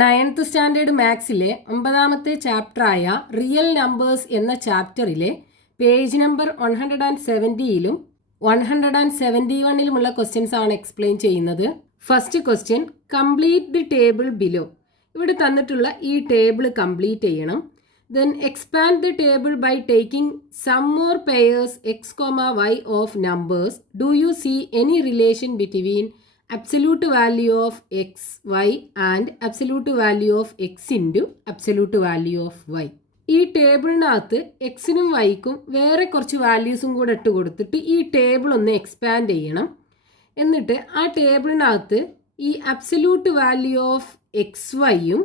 9th standard മാത്സിലെ 9ാമത്തെ ചാപ്റ്ററായ റിയൽ നമ്പേഴ്സ് എന്ന ചാപ്റ്ററിലെ പേജ് നമ്പർ 170ലും 171ലുമുള്ള ക്വസ്റ്റ്യൻസ് ആണ് എക്സ്പ്ലെയിൻ ചെയ്യുന്നത്. First question, complete the table below. ഇവിടെ തന്നിട്ടുള്ള ഈ ടേബിൾ കംപ്ലീറ്റ് ചെയ്യണം. Then expand the table by taking some more pairs X, Y of numbers. Do you see any relation between absolute value of x, y and absolute value of x into absolute value of y. ഈ ടേബിളിനകത്ത് എക്സിനും വൈക്കും വേറെ കുറച്ച് വാല്യൂസും കൂടെ ഇട്ട് കൊടുത്തിട്ട് ഈ table ഒന്ന് expand ചെയ്യണം. എന്നിട്ട് ആ ടേബിളിനകത്ത് ഈ അബ്സല്യൂട്ട് വാല്യൂ ഓഫ് എക്സ് വൈയും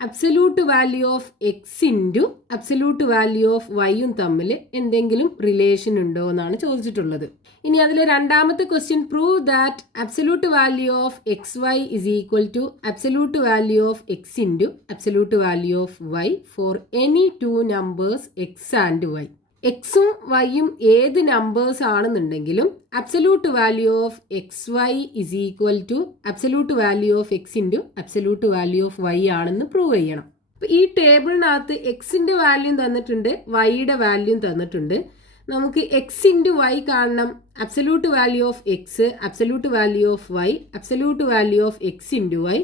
absolute value of X into absolute value of വൈയും തമ്മിൽ എന്തെങ്കിലും റിലേഷൻ ഉണ്ടോ എന്നാണ് ചോദിച്ചിട്ടുള്ളത്. ഇനി അതിൽ രണ്ടാമത്തെ question, prove that absolute value of X Y is equal to absolute value of X into absolute value of Y for any two numbers X and Y. എക്സും വൈയും ഏത് നമ്പേഴ്സ് ആണെന്നുണ്ടെങ്കിലും absolute value of X Y is equal to absolute value of X into absolute value of Y ആണെന്ന് prove ചെയ്യണം. അപ്പോൾ ഈ ടേബിളിനകത്ത് എക്സിൻ്റെ value തന്നിട്ടുണ്ട്, വൈയുടെ വാല്യൂ തന്നിട്ടുണ്ട്. നമുക്ക് എക്സ് ഇൻറ്റു വൈ കാണണം. Absolute value of X, absolute value of Y, absolute value of X into Y,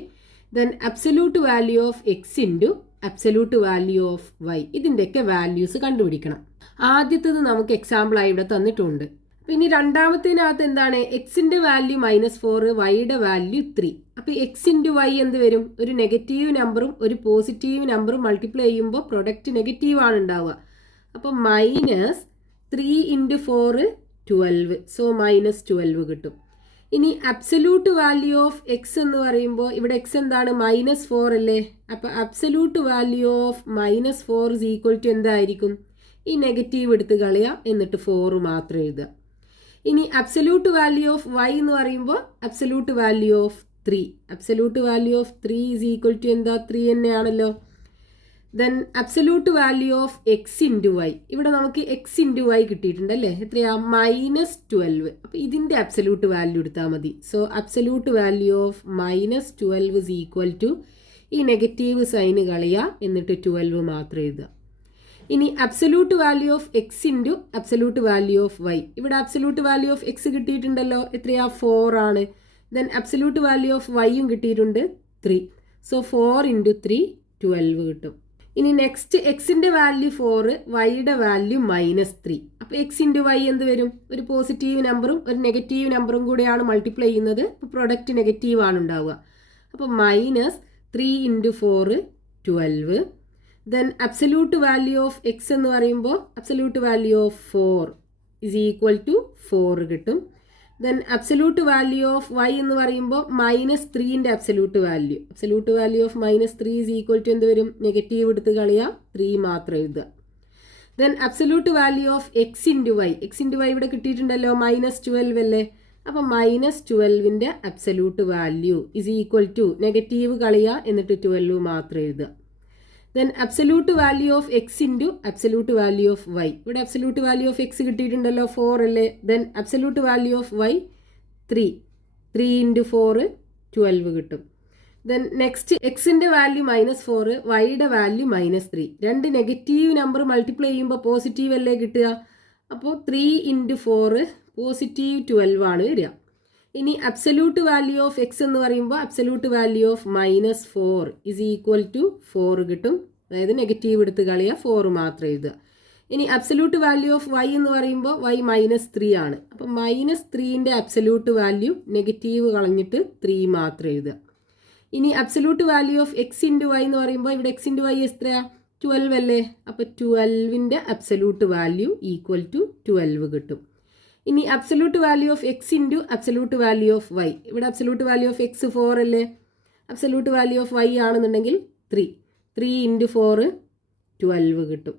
then absolute value of X into absolute value of Y. ഇതിൻ്റെയൊക്കെ വാല്യൂസ് കണ്ടുപിടിക്കണം. ആദ്യത്തേത് നമുക്ക് എക്സാമ്പിളായി ഇവിടെ തന്നിട്ടുണ്ട്. പിന്നെ രണ്ടാമത്തേനകത്ത് എന്താണ്, എക്സിൻ്റെ വാല്യൂ -4, വൈയുടെ വാല്യൂ 3. അപ്പോൾ എക്സ് ഇൻറ്റു വൈ എന്ത് വരും? ഒരു നെഗറ്റീവ് നമ്പറും ഒരു പോസിറ്റീവ് നമ്പറും മൾട്ടിപ്ലൈ ചെയ്യുമ്പോൾ പ്രൊഡക്റ്റ് നെഗറ്റീവ് ആണ് ഉണ്ടാവുക. അപ്പോൾ -3 × 4 12, സോ -12 കിട്ടും. ഇനി അബ്സല്യൂട്ട് വാല്യൂ ഓഫ് എക്സ് എന്ന് പറയുമ്പോൾ ഇവിടെ എക്സ് എന്താണ്? -4 അല്ലേ? അപ്പോൾ absolute value of -4 is equal to എന്തായിരിക്കും? ഈ നെഗറ്റീവ് എടുത്ത് കളയുക, എന്നിട്ട് 4 മാത്രം എഴുതുക. ഇനി അബ്സല്യൂട്ട് വാല്യൂ ഓഫ് വൈ എന്ന് പറയുമ്പോൾ absolute value of 3. Absolute value of 3 is equal to എന്താ? 3 തന്നെയാണല്ലോ. Then absolute value of X into Y. ഇവിടെ നമുക്ക് എക്സ് ഇൻറ്റു വൈ കിട്ടിയിട്ടുണ്ടല്ലേ? എത്രയാ? -12. അപ്പോൾ ഇതിൻ്റെ അബ്സല്യൂട്ട് വാല്യൂ എടുത്താൽ മതി. So absolute value of -12 is equal to ഈ നെഗറ്റീവ് സൈന് കളയുക, എന്നിട്ട് 12 മാത്രം എഴുതുക. ഇനി absolute value of X into absolute value of Y. ഇവിടെ അബ്സല്യൂട്ട് വാല്യൂ ഓഫ് എക്സ് കിട്ടിയിട്ടുണ്ടല്ലോ, എത്രയാ? 4 ആണ്. ദെൻ അബ്സല്യൂട്ട് വാല്യൂ ഓഫ് വൈയും കിട്ടിയിട്ടുണ്ട് 3. സോ 4 × 3 12 കിട്ടും. ഇനി നെക്സ്റ്റ് എക്സിൻ്റെ വാല്യൂ 4, വൈയുടെ വാല്യൂ -3. അപ്പോൾ എക്സ് ഇൻറ്റു വൈ എന്ത് വരും? ഒരു പോസിറ്റീവ് നമ്പറും ഒരു നെഗറ്റീവ് നമ്പറും കൂടെയാണ് മൾട്ടിപ്ലൈ ചെയ്യുന്നത്. അപ്പോൾ പ്രൊഡക്റ്റ് നെഗറ്റീവ് ആണ് ഉണ്ടാവുക. അപ്പോൾ -3 × 4 12. Then absolute value of X എന്ന് പറയുമ്പോൾ absolute value of 4 is equal to 4 കിട്ടും. Then absolute value of Y എന്ന് പറയുമ്പോൾ -3ൻ്റെ absolute value. Absolute value of -3 is equal to എന്ത് വരും? നെഗറ്റീവ് എടുത്ത് കളയുക, 3 മാത്രം എഴുതുക. Then absolute value of X into y. X into Y ഇവിടെ കിട്ടിയിട്ടുണ്ടല്ലോ, -12 അല്ലേ? അപ്പം -12ൻ്റെ absolute value is equal to negative കളയുക, എന്നിട്ട് 12 മാത്രം എഴുതുക. Then absolute value of X into absolute value of Y. ഇവിടെ അബ്സല്യൂട്ട് വാല്യൂ ഓഫ് എക്സ് കിട്ടിയിട്ടുണ്ടല്ലോ, 4 അല്ലേ? Then absolute value of Y 3 × 4 12 കിട്ടും. ദെൻ നെക്സ്റ്റ് എക്സിൻ്റെ വാല്യൂ -4, വൈയുടെ വാല്യൂ -3. രണ്ട് നെഗറ്റീവ് നമ്പർ മൾട്ടിപ്ലൈ ചെയ്യുമ്പോൾ പോസിറ്റീവ് അല്ലേ കിട്ടുക? അപ്പോൾ 3 × 4 +12 ആണ് വരിക. ഇനി അബ്സല്യൂട്ട് വാല്യൂ ഓഫ് എക്സ് എന്ന് പറയുമ്പോൾ absolute value of -4 is equal to 4 കിട്ടും. അതായത് നെഗറ്റീവ് എടുത്ത് കളയുക, 4 മാത്രം എഴുതുക. ഇനി അബ്സല്യൂട്ട് വാല്യൂ ഓഫ് വൈ എന്ന് പറയുമ്പോൾ വൈ -3 ആണ്. അപ്പം -3ൻ്റെ അബ്സല്യൂട്ട് വാല്യൂ നെഗറ്റീവ് കളഞ്ഞിട്ട് 3 മാത്രം എഴുതുക. ഇനി absolute value of X into Y എന്ന് പറയുമ്പോൾ ഇവിടെ എക്സ് ഇൻറ്റു വൈ എത്രയാ? 12 അല്ലേ? അപ്പോൾ 12ൻ്റെ അബ്സല്യൂട്ട് വാല്യൂ ഈക്വൽ ടു 12 കിട്ടും. ഇനി absolute value of X into absolute value of Y. ഇവിടെ അബ്സല്യൂട്ട് വാല്യൂ ഓഫ് എക്സ് 4 അല്ലേ? അബ്സല്യൂട്ട് വാല്യൂ ഓഫ് വൈ ആണെന്നുണ്ടെങ്കിൽ 3 × 4 12 കിട്ടും.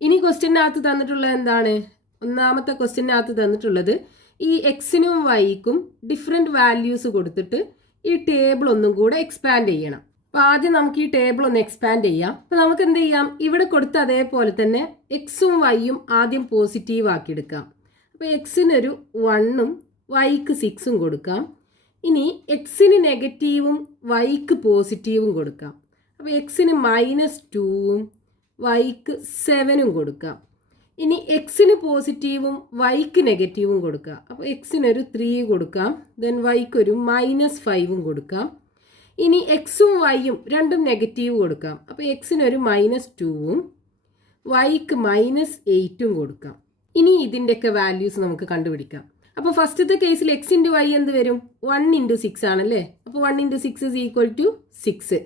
ഇനി ക്വസ്റ്റ്യനകത്ത് തന്നിട്ടുള്ളത് എന്താണ്? ഒന്നാമത്തെ ക്വസ്റ്റ്യനകത്ത് തന്നിട്ടുള്ളത് ഈ എക്സിനും വൈക്കും ഡിഫറെൻറ്റ് വാല്യൂസ് കൊടുത്തിട്ട് ഈ ടേബിൾ ഒന്നും കൂടെ എക്സ്പാൻഡ് ചെയ്യണം. അപ്പോൾ ആദ്യം നമുക്ക് ഈ ടേബിൾ ഒന്ന് എക്സ്പാൻഡ് ചെയ്യാം. അപ്പോൾ നമുക്ക് എന്ത് ചെയ്യാം? ഇവിടെ കൊടുത്ത അതേപോലെ തന്നെ എക്സും വൈയും ആദ്യം പോസിറ്റീവ് ആക്കി എടുക്കാം. അപ്പോൾ എക്സിനൊരു 1ഉം വൈക്ക് 6ഉം കൊടുക്കാം. ഇനി എക്സിന് നെഗറ്റീവും വൈക്ക് പോസിറ്റീവും കൊടുക്കാം. അപ്പോൾ എക്സിന് -2ഉം വൈക്ക് 7ഉം കൊടുക്കാം. ഇനി എക്സിന് പോസിറ്റീവും വൈക്ക് നെഗറ്റീവും കൊടുക്കാം. അപ്പോൾ എക്സിനൊരു 3 കൊടുക്കാം. ദെൻ വൈക്കൊരു -5ഉം കൊടുക്കാം. ഇനി എക്സും വൈയും രണ്ടും നെഗറ്റീവ് കൊടുക്കാം. അപ്പോൾ എക്സിനൊരു -2ഉം വൈക്ക് -8ഉം കൊടുക്കാം. ഇനി ഇതിൻ്റെയൊക്കെ വാല്യൂസ് നമുക്ക് കണ്ടുപിടിക്കാം. അപ്പോൾ ഫസ്റ്റത്തെ കേസിൽ എക്സ് ഇൻറ്റു വൈ എന്ത് വരും? 1 × 6 ആണല്ലേ. അപ്പോൾ 1 × 6 = 6.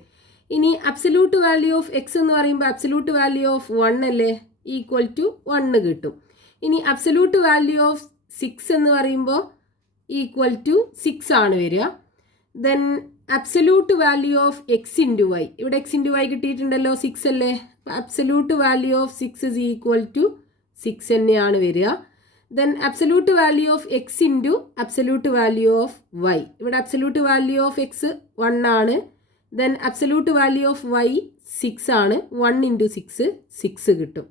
ഇനി അബ്സല്യൂട്ട് വാല്യൂ ഓഫ് എക്സ് എന്ന് പറയുമ്പോൾ അബ്സല്യൂട്ട് വാല്യൂ ഓഫ് 1 അല്ലേ, =1 കിട്ടും. ഇനി അബ്സല്യൂട്ട് വാല്യൂ ഓഫ് 6 എന്ന് പറയുമ്പോൾ =6 ആണ് വരിക. Then absolute value of X into Y, ഇവിടെ എക്സ് ഇൻറ്റു വൈ കിട്ടിയിട്ടുണ്ടല്ലോ, 6 അല്ലേ. അപ്പോൾ അബ്സല്യൂട്ട് വാല്യൂ ഓഫ് 6 =6 തന്നെയാണ് വരിക. Then absolute value of X into absolute value of Y, ഇവിടെ അബ്സല്യൂട്ട് വാല്യൂ ഓഫ് എക്സ് 1 ആണ്. Then absolute value of Y 6 ആണ്. 1 × 6 6 കിട്ടും.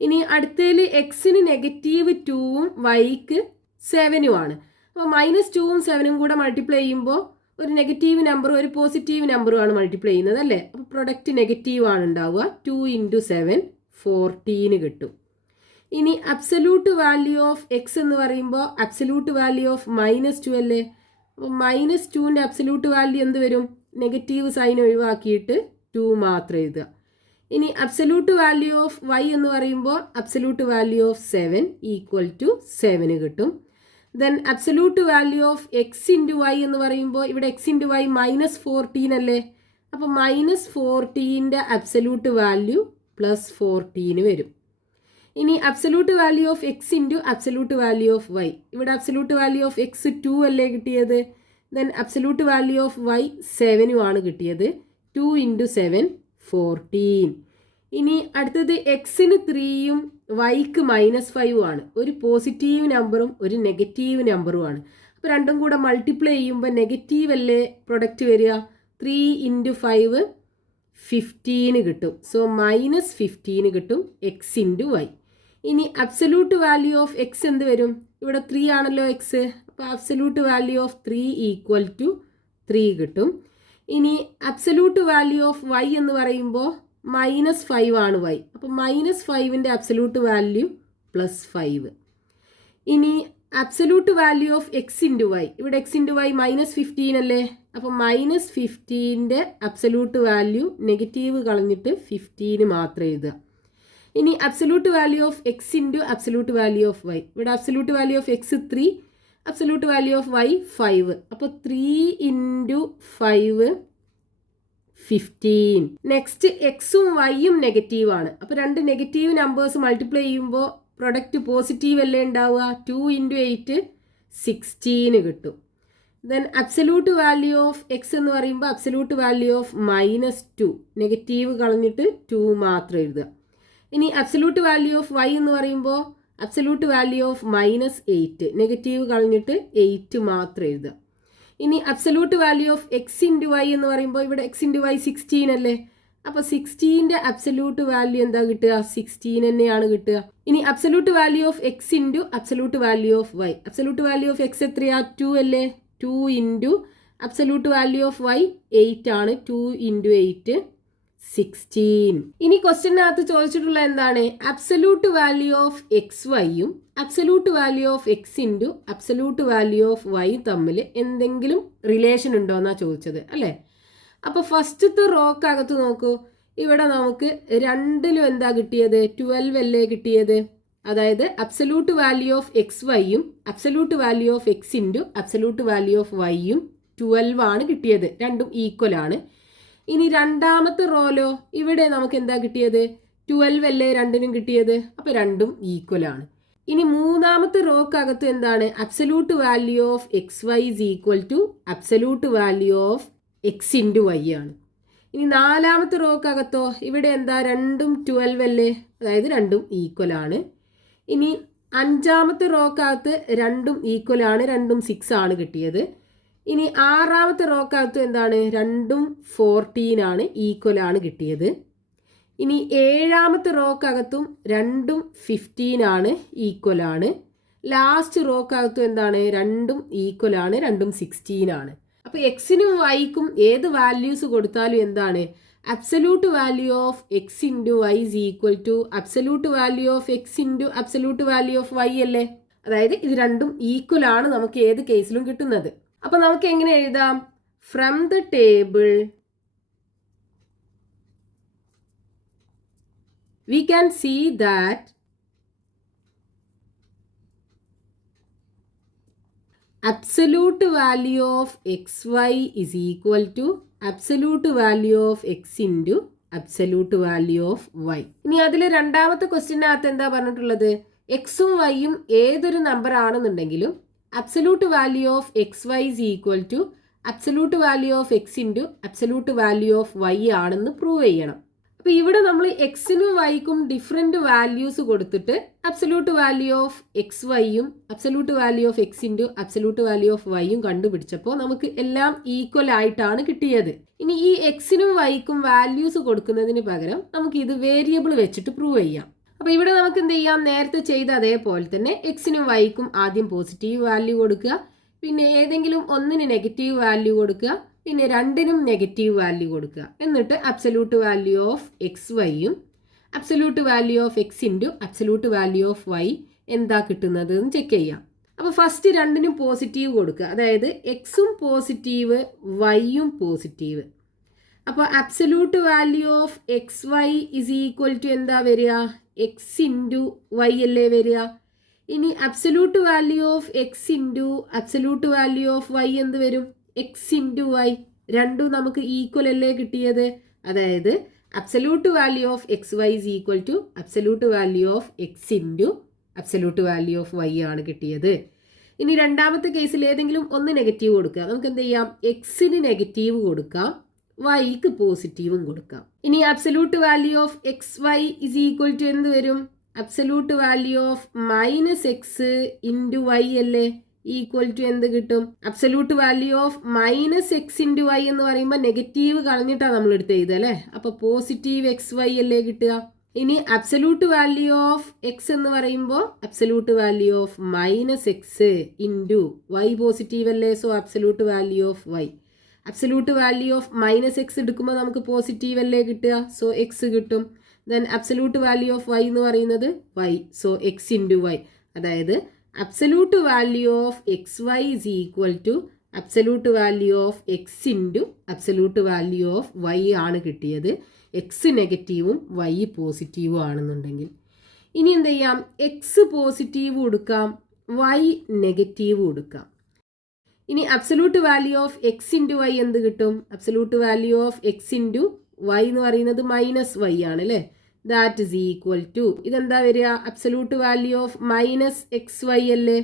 ഇനി അടുത്തതിൽ എക്സിന് -2ഉം വൈക്ക് 7ഉം ആണ്. അപ്പോൾ -2ഉം 7ഉം കൂടെ മൾട്ടിപ്ലൈ ചെയ്യുമ്പോൾ ഒരു നെഗറ്റീവ് നമ്പറും ഒരു പോസിറ്റീവ് നമ്പറും ആണ് മൾട്ടിപ്ലൈ ചെയ്യുന്നത് അല്ലേ. അപ്പോൾ പ്രൊഡക്റ്റ് നെഗറ്റീവ് ആണ് ഉണ്ടാവുക. 2 × 7 14 കിട്ടും. ഇനി അബ്സല്യൂട്ട് വാല്യൂ ഓഫ് എക്സ് എന്ന് പറയുമ്പോൾ അബ്സല്യൂട്ട് വാല്യൂ ഓഫ് -2 അല്ലേ. അപ്പോൾ -2ൻ്റെ അബ്സല്യൂട്ട് വാല്യൂ എന്ത് വരും? നെഗറ്റീവ് സൈൻ ഒഴിവാക്കിയിട്ട് 2 മാത്രം എഴുതുക. ഇനി അബ്സല്യൂട്ട് വാല്യൂ ഓഫ് വൈ എന്ന് പറയുമ്പോൾ അബ്സല്യൂട്ട് വാല്യൂ ഓഫ് 7 = 7 കിട്ടും. Then absolute value of X into Y എന്ന് പറയുമ്പോൾ ഇവിടെ എക്സ് ഇൻറ്റു വൈ -14 അല്ലേ. അപ്പോൾ -14ൻ്റെ അബ്സല്യൂട്ട് വാല്യൂ +14 വരും. ഇനി absolute value of X into absolute value of Y, ഇവിടെ അബ്സല്യൂട്ട് വാല്യൂ ഓഫ് എക്സ് 2 അല്ലേ കിട്ടിയത്. Then absolute value of y 7ഉം ആണ് കിട്ടിയത്. 2 × 7 14. ഇനി അടുത്തത് എക്സിന് 3ഉം വൈക്ക് -5ഉം ആണ്. ഒരു പോസിറ്റീവ് നമ്പറും ഒരു നെഗറ്റീവ് നമ്പറും ആണ്. അപ്പോൾ രണ്ടും കൂടെ മൾട്ടിപ്ലൈ ചെയ്യുമ്പോൾ നെഗറ്റീവ് അല്ലേ പ്രൊഡക്റ്റ് വരിക. 3 × 5 15 കിട്ടും. സോ -15 കിട്ടും എക്സ് ഇൻറ്റു വൈ. ഇനി അബ്സല്യൂട്ട് വാല്യൂ ഓഫ് എക്സ് എന്ത് വരും? ഇവിടെ 3 ആണല്ലോ എക്സ്. അപ്പോൾ അബ്സല്യൂട്ട് വാല്യൂ ഓഫ് 3 = 3 കിട്ടും. ഇനി അബ്സല്യൂട്ട് വാല്യൂ ഓഫ് വൈ എന്ന് പറയുമ്പോൾ -5 ആണ് വൈ. അപ്പോൾ -5ൻ്റെ അബ്സല്യൂട്ട് വാല്യൂ +5. ഇനി absolute value of X into Y, ഇവിടെ എക്സ് ഇൻറ്റു വൈ -15 അല്ലേ. അപ്പോൾ -15ൻ്റെ അബ്സല്യൂട്ട് വാല്യൂ നെഗറ്റീവ് കളഞ്ഞിട്ട് 15 മാത്രം എഴുതുക. ഇനി absolute value of X into absolute value of Y, ഇവിടെ absolute value of x 3, absolute value of y 5. അപ്പോൾ 3 × 5 15. നെക്സ്റ്റ് എക്സും വൈയും നെഗറ്റീവ് ആണ്. അപ്പോൾ രണ്ട് നെഗറ്റീവ് നമ്പേഴ്സ് മൾട്ടിപ്ലൈ ചെയ്യുമ്പോൾ പ്രൊഡക്റ്റ് പോസിറ്റീവ് അല്ലേ ഉണ്ടാവുക. 2 × 8 16 കിട്ടും. Then absolute value of X എന്ന് പറയുമ്പോൾ അബ്സല്യൂട്ട് വാല്യൂ ഓഫ് -2, നെഗറ്റീവ് കളഞ്ഞിട്ട് 2 മാത്രം എഴുതുക. ഇനി അബ്സല്യൂട്ട് വാല്യൂ ഓഫ് വൈ എന്ന് പറയുമ്പോൾ അബ്സല്യൂട്ട് വാല്യൂ ഓഫ് -8, നെഗറ്റീവ് കളഞ്ഞിട്ട് 8 മാത്രം എഴുതുക. ഇനി absolute value of X into Y എന്ന് പറയുമ്പോൾ ഇവിടെ എക്സ് ഇൻറ്റു വൈ 16 അല്ലേ. അപ്പോൾ 16ൻ്റെ അബ്സല്യൂട്ട് വാല്യൂ എന്താ കിട്ടുക? 16 തന്നെയാണ് കിട്ടുക. ഇനി absolute value of X into absolute value of Y, absolute value of X എത്രയാ? 2 അല്ലേ. 2 × അബ്സല്യൂട്ട് വാല്യൂ ഓഫ് വൈ 8 ആണ്. 2 × 8 16. ഇനി ക്വസ്റ്റ്യനകത്ത് ചോദിച്ചിട്ടുള്ള എന്താണ്? അബ്സല്യൂട്ട് വാല്യൂ ഓഫ് എക്സ് വൈയും absolute value of X into absolute value of y തമ്മിൽ എന്തെങ്കിലും റിലേഷൻ ഉണ്ടോ എന്നാണ് ചോദിച്ചത് അല്ലേ. അപ്പോൾ ഫസ്റ്റത്തെ റോക്കകത്ത് നോക്കൂ, ഇവിടെ നമുക്ക് രണ്ടിലും എന്താ കിട്ടിയത്? 12 അല്ലേ കിട്ടിയത്. അതായത് അബ്സല്യൂട്ട് വാല്യൂ ഓഫ് എക്സ് വൈയും absolute value of X into absolute value of വൈയും 12 ആണ് കിട്ടിയത്. രണ്ടും ഈക്വൽ ആണ്. ഇനി രണ്ടാമത്തെ റോലോ, ഇവിടെ നമുക്ക് എന്താ കിട്ടിയത്? 12 അല്ലേ രണ്ടിനും കിട്ടിയത്. അപ്പോൾ രണ്ടും ഈക്വൽ ആണ്. ഇനി മൂന്നാമത്തെ റോക്കകത്ത് എന്താണ്? Absolute value of X Y = absolute value of X into Y ആണ്. ഇനി നാലാമത്തെ റോക്കകത്തോ, ഇവിടെ എന്താ? രണ്ടും 12 അല്ലേ, അതായത് രണ്ടും ഈക്വൽ ആണ്. ഇനി അഞ്ചാമത്തെ റോക്കകത്ത് രണ്ടും ഈക്വൽ ആണ്, രണ്ടും 6 ആണ് കിട്ടിയത്. ഇനി ആറാമത്തെ റോക്കകത്ത് എന്താണ്? രണ്ടും 14 ആണ്, ഈക്വൽ ആണ് കിട്ടിയത്. ഇനി ഏഴാമത്തെ റോക്കകത്തും രണ്ടും 15 ആണ്, ഈക്വൽ ആണ്. ലാസ്റ്റ് റോക്കകത്തും എന്താണ്, രണ്ടും ഈക്വൽ ആണ്, രണ്ടും 16 ആണ്. അപ്പോൾ എക്സിനും വൈക്കും ഏത് വാല്യൂസ് കൊടുത്താലും എന്താണ്, absolute value of X into Y is equal to absolute value of X into absolute value of Y അല്ലേ. അതായത് ഇത് രണ്ടും ഈക്വൽ ആണ് നമുക്ക് ഏത് കേസിലും കിട്ടുന്നത്. അപ്പോൾ നമുക്ക് എങ്ങനെ എഴുതാം, from the table we can see that absolute value of xy is equal to absolute value of x into absolute value of y. ഇനി അതിൽ രണ്ടാമത്തെ ക്വസ്റ്റ്യനകത്ത് എന്താ പറഞ്ഞിട്ടുള്ളത്, എക്സും വൈയും ഏതൊരു നമ്പർ ആണെന്നുണ്ടെങ്കിലും absolute value of X Y is equal to absolute value of X into absolute value of Y ആണെന്ന് prove ചെയ്യണം. അപ്പോൾ ഇവിടെ നമ്മൾ എക്സിനും വൈക്കും ഡിഫറെൻറ്റ് വാല്യൂസ് കൊടുത്തിട്ട് അബ്സല്യൂട്ട് വാല്യൂ ഓഫ് എക്സ് വൈയും absolute value of X into absolute value of വൈയും കണ്ടുപിടിച്ചപ്പോൾ നമുക്ക് എല്ലാം ഈക്വൽ ആയിട്ടാണ് കിട്ടിയത്. ഇനി ഈ എക്സിനും വൈക്കും വാല്യൂസ് കൊടുക്കുന്നതിന് പകരം നമുക്ക് ഇത് വേരിയബിൾ വെച്ചിട്ട് പ്രൂവ് ചെയ്യാം. അപ്പോൾ ഇവിടെ നമുക്ക് എന്ത് ചെയ്യാം, നേരത്തെ ചെയ്ത അതേപോലെ തന്നെ എക്സിനും വൈക്കും ആദ്യം പോസിറ്റീവ് വാല്യൂ കൊടുക്കുക, പിന്നെ ഏതെങ്കിലും ഒന്നിന് നെഗറ്റീവ് വാല്യൂ കൊടുക്കുക, പിന്നെ രണ്ടിനും നെഗറ്റീവ് വാല്യൂ കൊടുക്കുക. എന്നിട്ട് അബ്സല്യൂട്ട് വാല്യൂ ഓഫ് എക്സ് വൈയും absolute value of X into absolute value of y എന്താ കിട്ടുന്നത് എന്ന് ചെക്ക് ചെയ്യാം. അപ്പോൾ ഫസ്റ്റ് രണ്ടിനും പോസിറ്റീവ് കൊടുക്കുക, അതായത് എക്സും പോസിറ്റീവ് വൈയും പോസിറ്റീവ്. അപ്പോൾ absolute value of X Y is equal to എന്താ വരിക, എക്സ് ഇൻറ്റു വൈ അല്ലേ വരിക. ഇനി absolute value of X into absolute value of Y എന്ത് വരും, എക്സ് ഇൻറ്റു വൈ. രണ്ടും നമുക്ക് ഈക്വൽ അല്ലേ കിട്ടിയത്. അതായത് absolute value of X Y is equal to absolute value of X into absolute value of Y ആണ് കിട്ടിയത്. ഇനി രണ്ടാമത്തെ കേസിൽ ഏതെങ്കിലും ഒന്ന് നെഗറ്റീവ് കൊടുക്കുക. നമുക്ക് എന്ത് ചെയ്യാം, എക്സിന് നെഗറ്റീവ് കൊടുക്കാം, വൈക്ക് പോസിറ്റീവും കൊടുക്കാം. ഇനി absolute value of X Y is equal to എന്ത് വരും, absolute value of minus X into Y അല്ലേ, ഈക്വൽ ടു എന്ത് കിട്ടും, absolute value of minus X into Y എന്ന് പറയുമ്പോൾ നെഗറ്റീവ് കളഞ്ഞിട്ടാണ് നമ്മൾ എടുത്ത് എഴുതുക അല്ലേ. അപ്പോൾ പോസിറ്റീവ് എക്സ് വൈ അല്ലേ കിട്ടുക. ഇനി അബ്സല്യൂട്ട് വാല്യൂ ഓഫ് എക്സ് എന്ന് പറയുമ്പോൾ absolute value of minus X into y positive അല്ലേ, so absolute value of Y. Absolute value of minus x എടുക്കുമ്പോൾ നമുക്ക് പോസിറ്റീവ് അല്ലേ കിട്ടുക, സോ എക്സ് കിട്ടും. Then absolute value of Y എന്ന് പറയുന്നത് y, so x into y. അതായത് absolute value of X Y is equal to absolute value of X into absolute value of Y ആണ് കിട്ടിയത്. എക്സ് നെഗറ്റീവും Y പോസിറ്റീവും ആണെന്നുണ്ടെങ്കിൽ ഇനി എന്ത് ചെയ്യാം, എക്സ് പോസിറ്റീവ് കൊടുക്കാം, വൈ നെഗറ്റീവ് കൊടുക്കാം. ഇനി absolute value of X into Y എന്ത് കിട്ടും, absolute value of X into Y എന്ന് പറയുന്നത് മൈനസ് വൈ ആണ് അല്ലേ. ദാറ്റ് ഇസ് ഈക്വൽ ടു ഇതെന്താ വരിക, absolute value of minus X Y അല്ലേ.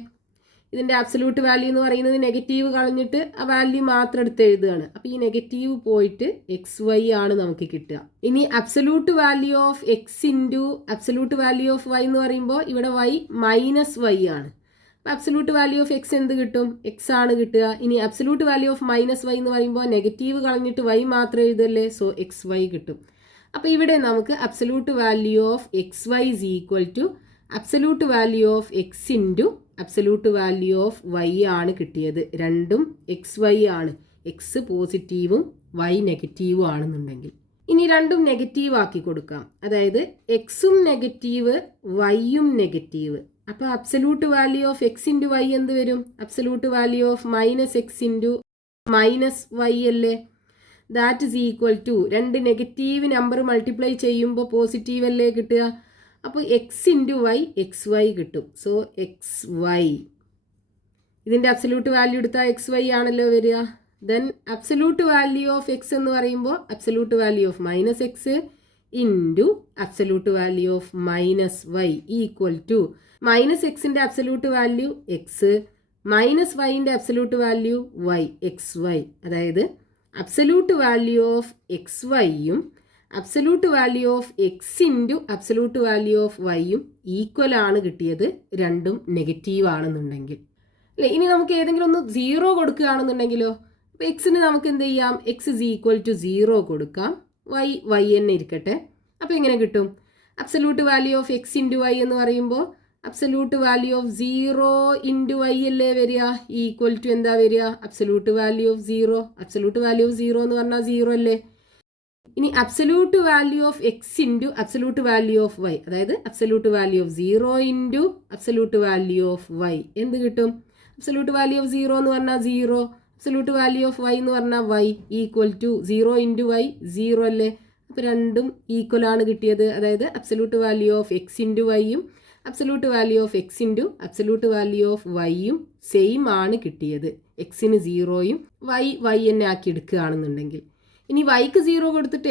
ഇതിൻ്റെ അബ്സല്യൂട്ട് വാല്യൂ എന്ന് പറയുന്നത് നെഗറ്റീവ് കളഞ്ഞിട്ട് ആ വാല്യൂ മാത്രം എടുത്ത് എഴുതുകയാണ്. അപ്പോൾ ഈ നെഗറ്റീവ് പോയിട്ട് എക്സ് വൈ ആണ് നമുക്ക് കിട്ടുക. ഇനി absolute value of X into absolute value of Y എന്ന് പറയുമ്പോൾ ഇവിടെ വൈ മൈനസ് വൈ ആണ്. അപ്പോൾ അബ്സല്യൂട്ട് വാല്യൂ ഓഫ് എക്സ് എന്ത് കിട്ടും, എക്സ് ആണ് കിട്ടുക. ഇനി absolute value of minus Y എന്ന് പറയുമ്പോൾ നെഗറ്റീവ് കളഞ്ഞിട്ട് വൈ മാത്രം എഴുതല്ലേ, സോ എക്സ് വൈ കിട്ടും. അപ്പോൾ ഇവിടെ നമുക്ക് absolute value of X Y is equal to absolute value of X into absolute value of Y ആണ് കിട്ടിയത്. രണ്ടും എക്സ് വൈ ആണ്, എക്സ് പോസിറ്റീവും വൈ നെഗറ്റീവും ആണെന്നുണ്ടെങ്കിൽ. ഇനി രണ്ടും നെഗറ്റീവ് ആക്കി കൊടുക്കാം, അതായത് എക്സും നെഗറ്റീവ് വൈയും നെഗറ്റീവ്. അപ്പോൾ absolute value of X into Y എന്ത് വരും, absolute value of minus X into minus Y അല്ലേ. ദാറ്റ് ഇസ് ഈക്വൽ ടു രണ്ട് നെഗറ്റീവ് നമ്പർ മൾട്ടിപ്ലൈ ചെയ്യുമ്പോൾ പോസിറ്റീവ് അല്ലേ കിട്ടുക. അപ്പോൾ x into y x y കിട്ടും, സോ എക്സ് വൈ. ഇതിൻ്റെ അബ്സല്യൂട്ട് വാല്യൂ എടുത്താൽ എക്സ് വൈ ആണല്ലോ വരിക. Then absolute value of X എന്ന് പറയുമ്പോൾ absolute value of minus X into absolute value of minus y equal to minus എക്സിൻ്റെ absolute value x minus വൈൻ്റെ absolute value y, x y. അതായത് absolute value of X വൈയും absolute value of X into absolute value of വൈയും equal ആണ് കിട്ടിയത്, രണ്ടും negative ആണെന്നുണ്ടെങ്കിൽ അല്ലേ. ഇനി നമുക്ക് ഏതെങ്കിലും ഒന്ന് സീറോ കൊടുക്കുകയാണെന്നുണ്ടെങ്കിലോ, അപ്പോൾ എക്സിന് നമുക്ക് എന്ത് ചെയ്യാം, x is equal to zero കൊടുക്കാം, വൈ തന്നെ ഇരിക്കട്ടെ. അപ്പോൾ എങ്ങനെ കിട്ടും, absolute value of X into Y എന്ന് പറയുമ്പോൾ absolute value of 0 into Y അല്ലേ വരിക, ഈക്വൽ ടു എന്താ വരിക, absolute value of 0. Absolute value of 0 എന്ന് പറഞ്ഞാൽ 0 അല്ലേ. ഇനി absolute value of X into absolute value of y, അതായത് absolute value of 0 into absolute value of Y എന്ത് കിട്ടും? അബ്സല്യൂട്ട് വാല്യൂ ഓഫ് 0 എന്ന് പറഞ്ഞാൽ 0, അബ്സല്യൂട്ട് വാല്യൂ ഓഫ് വൈ എന്ന് പറഞ്ഞാൽ y, equal to 0 into y 0 അല്ലേ. അപ്പോൾ രണ്ടും ഈക്വൽ ആണ് കിട്ടിയത്. അതായത് absolute value of X into വൈയും absolute value of X into absolute value of വൈയും സെയിം ആണ് കിട്ടിയത്. എക്സിന് 0യും വൈ എന്നെ ആക്കി എടുക്കുകയാണെന്നുണ്ടെങ്കിൽ, ഇനി വൈക്ക് 0 കൊടുത്തിട്ട്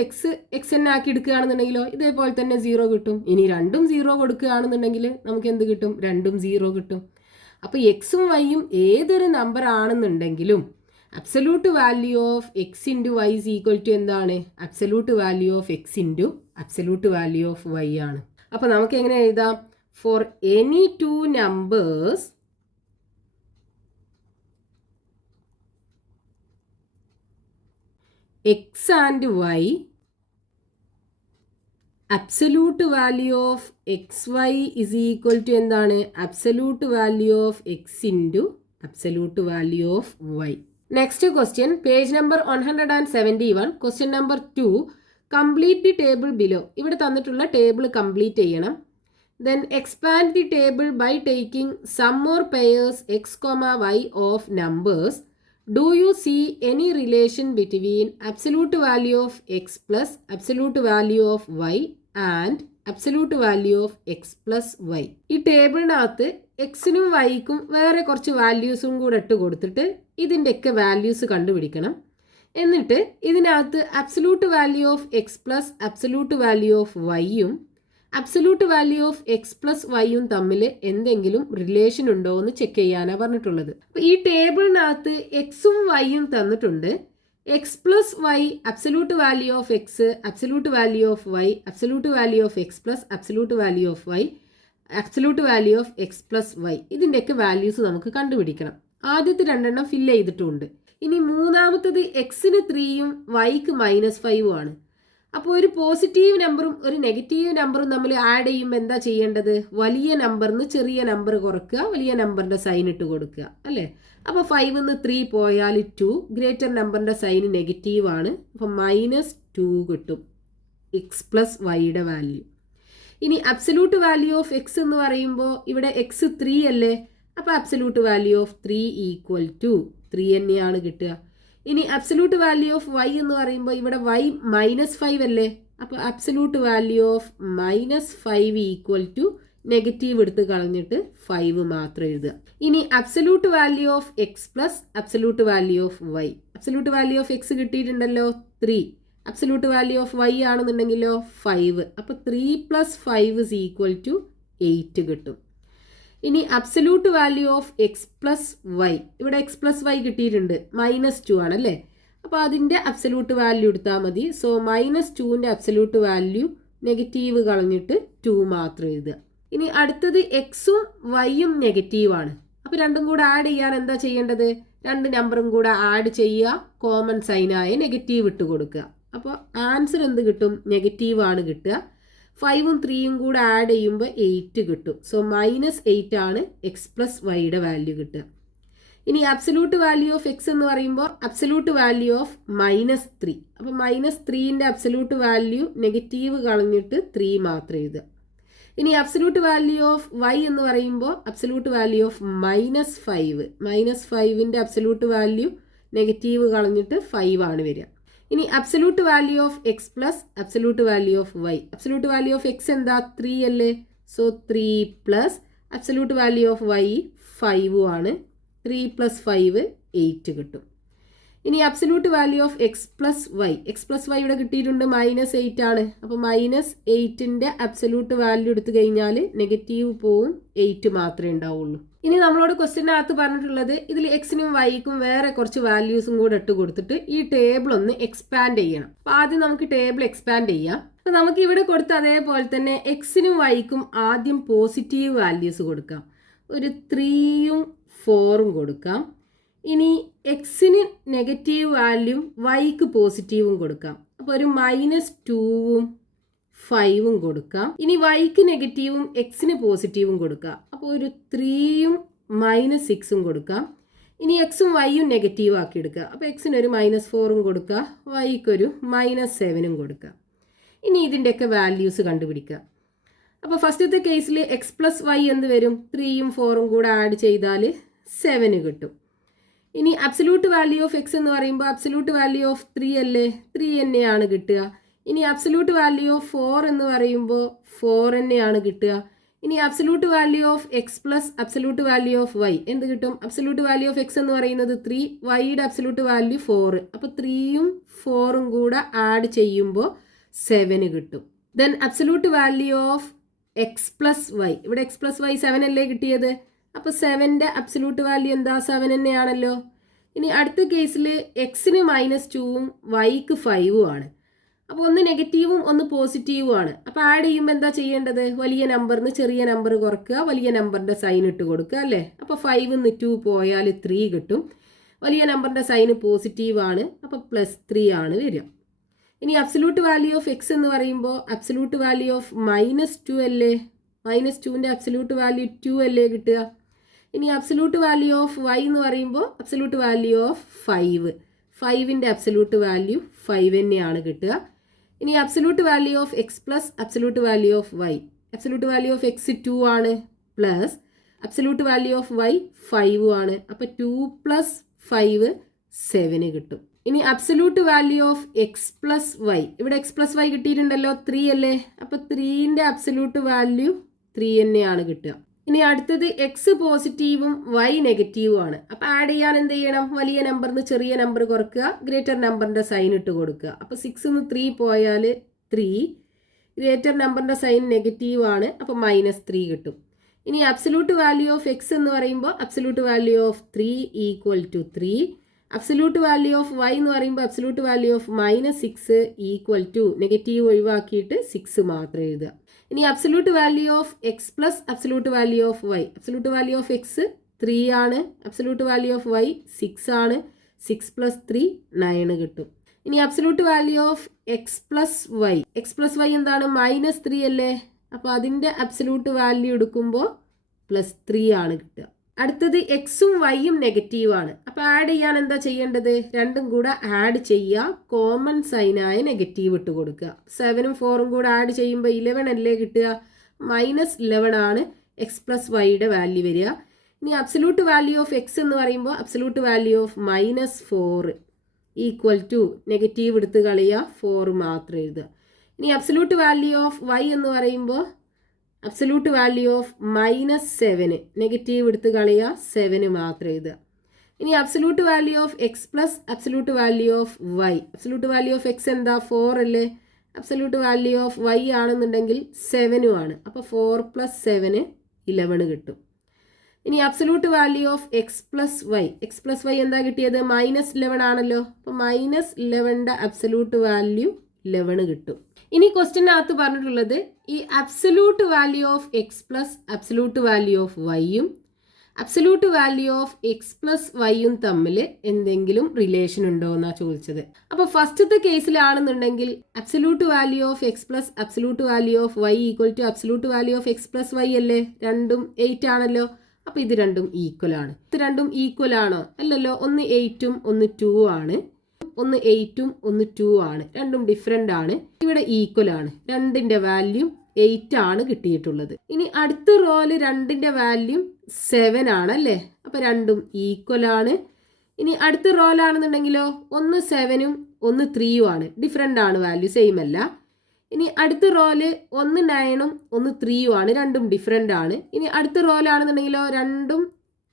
എക്സ് എന്നെ ആക്കി എടുക്കുകയാണെന്നുണ്ടെങ്കിലോ ഇതേപോലെ തന്നെ 0 കിട്ടും. ഇനി രണ്ടും 0 കൊടുക്കുകയാണെന്നുണ്ടെങ്കിൽ നമുക്ക് എന്ത് കിട്ടും? രണ്ടും 0 കിട്ടും. അപ്പോൾ എക്സും വൈയും ഏതൊരു നമ്പർ ആണെന്നുണ്ടെങ്കിലും absolute value of X into Y is equal to എന്താണ്? Absolute value of X into absolute value of Y ആണ്. അപ്പോൾ നമുക്ക് എങ്ങനെ എഴുതാം? For any two numbers X and y, absolute value of X Y is equal to എന്താണ്? Absolute value of X into absolute value of y. Next question, page number 171, question number 2, complete the table below. ഇവിടെ തന്നിട്ടുള്ള table complete ചെയ്യണം. Then expand the table by taking some more pairs X comma Y of numbers. Do you see any relation between absolute value of x plus absolute value of y and absolute value of x plus y? ഈ ടേബിളിനകത്ത് എക്സിനും വൈക്കും വേറെ കുറച്ച് വാല്യൂസും കൂടെ ഇട്ട് കൊടുത്തിട്ട് ഇതിൻ്റെയൊക്കെ values കണ്ടുപിടിക്കണം. എന്നിട്ട് ഇതിനകത്ത് absolute value of X plus absolute value of വൈയും absolute value of X plus വൈയും തമ്മിൽ എന്തെങ്കിലും റിലേഷൻ ഉണ്ടോ എന്ന് ചെക്ക് ചെയ്യാനാണ് പറഞ്ഞിട്ടുള്ളത്. അപ്പോൾ ഈ ടേബിളിനകത്ത് എക്സും വൈയും തന്നിട്ടുണ്ട്. X plus Y, absolute value of X, absolute value of Y, absolute value of X plus absolute value of Y, absolute value of X plus Y. ഇതിൻ്റെയൊക്കെ വാല്യൂസ് നമുക്ക് കണ്ടുപിടിക്കണം. ആദ്യത്തെ രണ്ടെണ്ണം ഫില്ല് ചെയ്തിട്ടുണ്ട്. ഇനി മൂന്നാമത്തത് എക്സിന് 3യും വൈക്ക് -5ഉം ആണ്. അപ്പോൾ ഒരു പോസിറ്റീവ് നമ്പറും ഒരു നെഗറ്റീവ് നമ്പറും നമ്മൾ ആഡ് ചെയ്യുമ്പോൾ എന്താ ചെയ്യേണ്ടത്? വലിയ നമ്പറിന് ചെറിയ നമ്പർ കുറയ്ക്കുക, വലിയ നമ്പറിൻ്റെ സൈൻ ഇട്ട് കൊടുക്കുക അല്ലേ. അപ്പോൾ 5ന്ന് 3 പോയാൽ 2, ഗ്രേറ്റർ നമ്പറിൻ്റെ സൈന് നെഗറ്റീവ് ആണ്. അപ്പോൾ -2 കിട്ടും എക്സ് പ്ലസ് വൈയുടെ വാല്യൂ. ഇനി അബ്സല്യൂട്ട് വാല്യൂ ഓഫ് എക്സ് എന്ന് പറയുമ്പോൾ ഇവിടെ എക്സ് 3 അല്ലേ. അപ്പോൾ absolute value of 3 equal to 3 തന്നെയാണ് കിട്ടുക. ഇനി അബ്സല്യൂട്ട് വാല്യൂ ഓഫ് വൈ എന്ന് പറയുമ്പോൾ ഇവിടെ വൈ -5 അല്ലേ. അപ്പോൾ absolute value of -5 equal to negative എടുത്ത് കളഞ്ഞിട്ട് 5 മാത്രം എഴുതുക. ഇനി absolute value of X plus absolute value of Y. Absolute value of X കിട്ടിയിട്ടുണ്ടല്ലോ 3, അബ്സല്യൂട്ട് വാല്യൂ ഓഫ് വൈ ആണെന്നുണ്ടെങ്കിലോ 5. അപ്പോൾ 3 + 5 ഈസ് ഈക്വൽ ടു 8 കിട്ടും. ഇനി absolute value of X plus Y, ഇവിടെ എക്സ് പ്ലസ് വൈ കിട്ടിയിട്ടുണ്ട്, -2 ആണല്ലേ. അപ്പോൾ അതിൻ്റെ അബ്സല്യൂട്ട് വാല്യൂ എടുത്താൽ മതി. സോ -2ൻ്റെ അബ്സല്യൂട്ട് വാല്യൂ നെഗറ്റീവ് കളഞ്ഞിട്ട് 2 മാത്രം എഴുതുക. ഇനി അടുത്തത് എക്സും വൈയും നെഗറ്റീവാണ്. അപ്പോൾ രണ്ടും കൂടെ ആഡ് ചെയ്യാൻ എന്താ ചെയ്യേണ്ടത്? രണ്ട് നമ്പറും കൂടെ ആഡ് ചെയ്യുക, കോമൺ സൈനായ നെഗറ്റീവ് ഇട്ട് കൊടുക്കുക. അപ്പോൾ ആൻസർ എന്ത് കിട്ടും? നെഗറ്റീവ് ആണ് കിട്ടുക. 5ഉം 3യും കൂടെ ആഡ് ചെയ്യുമ്പോൾ 8 കിട്ടും. സോ -8 ആണ് എക്സ് പ്ലസ് വൈയുടെ വാല്യൂ കിട്ടുക. ഇനി അബ്സല്യൂട്ട് വാല്യൂ ഓഫ് എക്സ് എന്ന് പറയുമ്പോൾ അബ്സല്യൂട്ട് വാല്യൂ ഓഫ് -3. അപ്പോൾ -3ൻ്റെ അബ്സല്യൂട്ട് വാല്യൂ നെഗറ്റീവ് കളഞ്ഞിട്ട് 3 മാത്രം എഴുതുക. ഇനി അബ്സല്യൂട്ട് വാല്യൂ ഓഫ് വൈ എന്ന് പറയുമ്പോൾ അബ്സല്യൂട്ട് വാല്യൂ ഓഫ് -5, -5ൻ്റെ അബ്സല്യൂട്ട് വാല്യൂ നെഗറ്റീവ് കളഞ്ഞിട്ട് 5 ആണ് വരിക. ഇനി absolute value of X plus absolute value of Y. Absolute value of x എന്താ? 3 അല്ലേ. So 3 plus absolute value of y 5 ആണ്. 3 + 5 8 കിട്ടും. ഇനി absolute value of X plus Y ഇവിടെ കിട്ടിയിട്ടുണ്ട്, -8 ആണ്. അപ്പോൾ -8ൻ്റെ അബ്സല്യൂട്ട് വാല്യൂ എടുത്തു കഴിഞ്ഞാൽ നെഗറ്റീവ് പോവും, 8 മാത്രമേ ഉണ്ടാവുള്ളൂ. ഇനി നമ്മളോട് ക്വസ്റ്റ്യനകത്ത് പറഞ്ഞിട്ടുള്ളത് ഇതിൽ എക്സിനും വൈക്കും വേറെ കുറച്ച് വാല്യൂസും കൂടെ ഇട്ട് കൊടുത്തിട്ട് ഈ ടേബിൾ ഒന്ന് എക്സ്പാൻഡ് ചെയ്യണം. അപ്പോൾ ആദ്യം നമുക്ക് ടേബിൾ എക്സ്പാൻഡ് ചെയ്യാം. അപ്പോൾ നമുക്ക് ഇവിടെ കൊടുത്ത അതേപോലെ തന്നെ എക്സിനും വൈക്കും ആദ്യം പോസിറ്റീവ് വാല്യൂസ് കൊടുക്കാം. ഒരു 3ഉം 4ഉം കൊടുക്കാം. ഇനി എക്സിന് നെഗറ്റീവ് വാല്യൂം വൈക്ക് പോസിറ്റീവും കൊടുക്കാം. അപ്പോൾ ഒരു -2ഉം 5ഉം കൊടുക്കാം. ഇനി വൈക്ക് നെഗറ്റീവും എക്സിന് പോസിറ്റീവും കൊടുക്കാം. അപ്പോൾ ഒരു 3യും -6ഉം കൊടുക്കാം. ഇനി എക്സും വൈയും നെഗറ്റീവ് ആക്കി എടുക്കുക. അപ്പോൾ എക്സിനൊരു -4ഉം കൊടുക്കുക, വൈക്കൊരു -7ഉം കൊടുക്കുക. ഇനി ഇതിൻ്റെയൊക്കെ വാല്യൂസ് കണ്ടുപിടിക്കുക. അപ്പോൾ ഫസ്റ്റത്തെ കേസിൽ എക്സ് പ്ലസ് വൈ എന്ത് വരും? 3യും 4ഉം കൂടെ ആഡ് ചെയ്താൽ 7 കിട്ടും. ഇനി അബ്സല്യൂട്ട് വാല്യൂ ഓഫ് എക്സ് എന്ന് പറയുമ്പോൾ അബ്സല്യൂട്ട് വാല്യൂ ഓഫ് 3 അല്ലേ, 3 തന്നെയാണ് കിട്ടുക. ഇനി അബ്സല്യൂട്ട് വാല്യൂ ഓഫ് 4 എന്ന് പറയുമ്പോൾ 4 തന്നെയാണ് കിട്ടുക. ഇനി absolute value of X plus absolute value of Y എന്ത് കിട്ടും? അബ്സല്യൂട്ട് വാല്യൂ ഓഫ് എക്സ് എന്ന് പറയുന്നത് 3, വൈയുടെ അബ്സല്യൂട്ട് വാല്യൂ 4. അപ്പോൾ 3യും 4ഉം കൂടെ ആഡ് ചെയ്യുമ്പോൾ 7 കിട്ടും. Then absolute value of X plus Y, ഇവിടെ എക്സ് പ്ലസ് വൈ 7 അല്ലേ കിട്ടിയത്. അപ്പോൾ 7ന്റെ അബ്സല്യൂട്ട് വാല്യൂ എന്താ? 7 തന്നെയാണല്ലോ. ഇനി അടുത്ത കേസിൽ എക്സിന് -2ഉം വൈക്ക് 5ഉം ആണ്. അപ്പോൾ ഒന്ന് നെഗറ്റീവും ഒന്ന് പോസിറ്റീവും ആണ്. അപ്പോൾ ആഡ് ചെയ്യുമ്പോൾ എന്താ ചെയ്യേണ്ടത്? വലിയ നമ്പറിന് ചെറിയ നമ്പർ കുറക്കുക, വലിയ നമ്പറിൻ്റെ സൈൻ ഇട്ട് കൊടുക്കുക അല്ലേ. അപ്പോൾ 5ന്ന് 2 പോയാൽ 3 കിട്ടും. വലിയ നമ്പറിൻ്റെ സൈന് പോസിറ്റീവ് ആണ്, അപ്പോൾ +3 ആണ് വരിക. ഇനി അബ്സല്യൂട്ട് വാല്യൂ ഓഫ് എക്സ് എന്ന് പറയുമ്പോൾ അബ്സല്യൂട്ട് വാല്യൂ ഓഫ് -2 അല്ലേ, -2ന്റെ അബ്സല്യൂട്ട് വാല്യൂ 2 അല്ലേ കിട്ടുക. ഇനി അബ്സല്യൂട്ട് വാല്യൂ ഓഫ് വൈ എന്ന് പറയുമ്പോൾ അബ്സല്യൂട്ട് വാല്യൂ ഓഫ് 5, 5ന്റെ അബ്സല്യൂട്ട് വാല്യൂ 5 തന്നെയാണ് കിട്ടുക. ഇനി absolute value of X plus absolute value of Y, absolute value of x 2 ആണ്, plus absolute value of y 5 ആണ്. അപ്പോൾ 2 + 5 7 കിട്ടും. ഇനി absolute value of X plus Y, ഇവിടെ എക്സ് പ്ലസ് വൈ കിട്ടിയിട്ടുണ്ടല്ലോ, 3 അല്ലേ. അപ്പോൾ 3ന്റെ അബ്സല്യൂട്ട് വാല്യൂ 3 തന്നെയാണ് കിട്ടുക. ഇനി അടുത്തത് എക്സ് പോസിറ്റീവും വൈ നെഗറ്റീവും ആണ്. അപ്പോൾ ആഡ് ചെയ്യാൻ എന്ത് ചെയ്യണം? വലിയ നമ്പറിന് ചെറിയ നമ്പർ കുറക്കുക, ഗ്രേറ്റർ നമ്പറിൻ്റെ സൈൻ ഇട്ട് കൊടുക്കുക. അപ്പോൾ 6ന്ന് 3 പോയാൽ 3, ഗ്രേറ്റർ നമ്പറിൻ്റെ സൈൻ നെഗറ്റീവ് ആണ്, അപ്പോൾ -3 കിട്ടും. ഇനി അബ്സല്യൂട്ട് വാല്യൂ ഓഫ് എക്സ് എന്ന് പറയുമ്പോൾ absolute value of 3 = 3, absolute value of Y എന്ന് പറയുമ്പോൾ അബ്സല്യൂട്ട് വാല്യൂ ഓഫ് -6 = നെഗറ്റീവ് ഒഴിവാക്കിയിട്ട് 6 മാത്രം എഴുതുക. ഇനി absolute value of X plus absolute value of Y, absolute value of x 3 ആണ്, അബ്സല്യൂട്ട് വാല്യൂ ഓഫ് വൈ 6 ആണ്, 6 + 3 9 കിട്ടും. ഇനി absolute value of X plus y, x plus y എന്താണ്? -3 അല്ലേ. അപ്പോൾ അതിൻ്റെ അബ്സല്യൂട്ട് വാല്യൂ എടുക്കുമ്പോൾ +3 ആണ് കിട്ടുക. അടുത്തത് എക്സും വൈയും നെഗറ്റീവ് ആണ്. അപ്പോൾ ആഡ് ചെയ്യാൻ എന്താ ചെയ്യേണ്ടത്? രണ്ടും കൂടെ ആഡ് ചെയ്യുക, കോമൺ സൈനായ നെഗറ്റീവ് ഇട്ട് കൊടുക്കുക. 7ഉം 4ഉം കൂടെ ആഡ് ചെയ്യുമ്പോൾ 11 അല്ലേ കിട്ടുക. -11 ആണ് എക്സ് പ്ലസ് വൈയുടെ വാല്യൂ വരിക. ഇനി അബ്സല്യൂട്ട് വാല്യൂ ഓഫ് എക്സ് എന്ന് പറയുമ്പോൾ അബ്സല്യൂട്ട് വാല്യൂ ഓഫ് -4 = നെഗറ്റീവ് എടുത്ത് കളയുക, 4 മാത്രം എഴുതുക. ഇനി അബ്സല്യൂട്ട് വാല്യൂ ഓഫ് വൈ എന്ന് പറയുമ്പോൾ അബ്സല്യൂട്ട് വാല്യൂ ഓഫ് -7 നെഗറ്റീവ് എടുത്ത് കളയുക, 7 മാത്രം എഴുതുക. ഇനി absolute value of X plus absolute value of Y, absolute value of x എന്താ? 4 അല്ലേ. അബ്സല്യൂട്ട് വാല്യൂ ഓഫ് വൈ ആണെന്നുണ്ടെങ്കിൽ 7 ആണ്. അപ്പോൾ 4 + 7 11 കിട്ടും. ഇനി absolute value of X plus y, x plus y എന്താ കിട്ടിയത്? -11 ആണല്ലോ. അപ്പോൾ -11ന്റെ അബ്സല്യൂട്ട് വാല്യൂ 11 കിട്ടും. ഇനി ക്വസ്റ്റ്യനകത്ത് പറഞ്ഞിട്ടുള്ളത് ഈ absolute value of X plus absolute value of വൈയും absolute value of X plus വൈയും തമ്മിൽ എന്തെങ്കിലും റിലേഷൻ ഉണ്ടോ എന്നാണ് ചോദിച്ചത്. അപ്പോൾ ഫസ്റ്റത്തെ കേസിലാണെന്നുണ്ടെങ്കിൽ absolute value of X plus absolute value of y = absolute value of X plus y അല്ലേ. രണ്ടും 8 ആണല്ലോ. അപ്പോൾ ഇത് രണ്ടും ഈക്വൽ ആണ്. ഇത് രണ്ടും ഈക്വൽ ആണോ? അല്ലല്ലോ. ഒന്ന് 8ഉം ഒന്ന് 2ഉം ആണ്. ഒന്ന് 8ഉം ഒന്ന് 2 ആണ്. രണ്ടും ഡിഫറെൻ്റ് ആണ്. ഇവിടെ ഈക്വൽ ആണ്. 2ന്റെ വാല്യൂ 8 ആണ് കിട്ടിയിട്ടുള്ളത്. ഇനി അടുത്ത റോയിൽ 2ന്റെ വാല്യൂ 7 ആണല്ലേ. അപ്പോൾ രണ്ടും ഈക്വൽ ആണ്. ഇനി അടുത്ത റോയിലാണെന്നുണ്ടെങ്കിലോ ഒന്ന് 7ഉം ഒന്ന് 3ഉം ആണ്. ഡിഫറെൻ്റ് ആണ്, വാല്യൂ സെയിം അല്ല. ഇനി അടുത്ത റോയില് ഒന്ന് 9ഉം ഒന്ന് 3ഉം ആണ്. രണ്ടും ഡിഫറെൻ്റ് ആണ്. ഇനി അടുത്ത റോയിലാണെന്നുണ്ടെങ്കിലോ രണ്ടും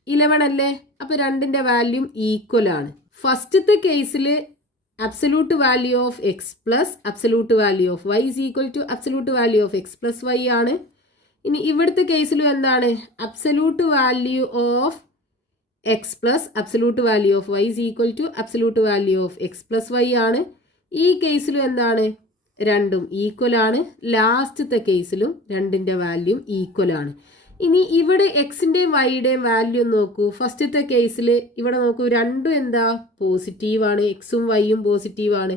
11 അല്ലേ. അപ്പോൾ 2ന്റെ വാല്യൂ ഈക്വൽ ആണ്. ഫസ്റ്റത്തെ കേസിൽ absolute value of X plus absolute value of y = absolute value of X plus y ആണ്. ഇനി ഇവിടുത്തെ കേസിലും എന്താണ്? Absolute value of X plus absolute value of y = absolute value of X plus y ആണ്. ഈ കേസിലും എന്താണ്? രണ്ടും ഈക്വൽ ആണ്. ലാസ്റ്റത്തെ കേസിലും 2ന്റെ വാല്യൂ ഈക്വൽ ആണ്. ഇനി ഇവിടെ എക്സിൻ്റെയും വൈയുടെയും വാല്യൂ നോക്കൂ. ഫസ്റ്റത്തെ കേസിൽ ഇവിടെ നോക്കൂ, രണ്ടും എന്താ? പോസിറ്റീവാണ്. എക്സും വൈയും പോസിറ്റീവാണ്.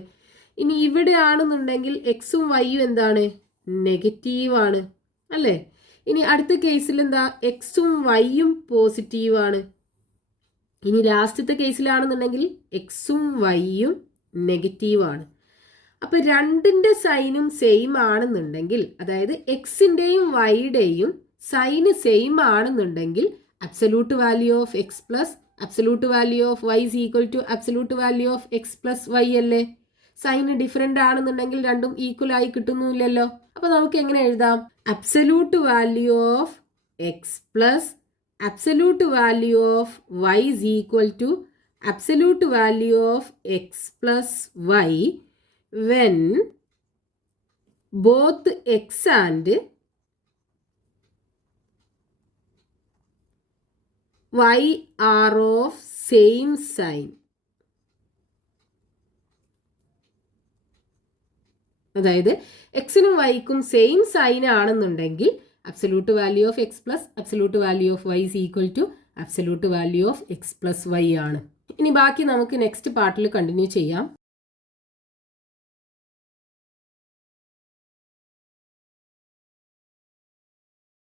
ഇനി ഇവിടെ ആണെന്നുണ്ടെങ്കിൽ എക്സും വൈയും എന്താണ്? നെഗറ്റീവാണ് അല്ലേ? ഇനി അടുത്ത കേസിൽ എന്താ, എക്സും വൈയും പോസിറ്റീവാണ്. ഇനി ലാസ്റ്റത്തെ കേസിലാണെന്നുണ്ടെങ്കിൽ എക്സും വൈയും നെഗറ്റീവാണ്. അപ്പോൾ രണ്ടിൻ്റെ സൈനും സെയിം ആണെന്നുണ്ടെങ്കിൽ, അതായത് എക്സിൻ്റെയും വൈയുടെയും സൈന് സെയിം ആണെന്നുണ്ടെങ്കിൽ absolute value of X plus absolute value of y is equal to absolute value of X plus y അല്ലേ? സൈന് ഡിഫറെൻ്റ് ആണെന്നുണ്ടെങ്കിൽ രണ്ടും ഈക്വൽ ആയി കിട്ടുന്നില്ലല്ലോ. അപ്പോൾ നമുക്ക് എങ്ങനെ എഴുതാം? Absolute value of X plus absolute value of y is equal to absolute value of x plus y when both x and y are of same sign. അതായത് എക്സിനും വൈക്കും സെയിം സൈൻ ആണെന്നുണ്ടെങ്കിൽ absolute value of x plus absolute value of y is equal to absolute value of x plus y ആണ്. ഇനി ബാക്കി നമുക്ക് next പാർട്ടിൽ continue ചെയ്യാം.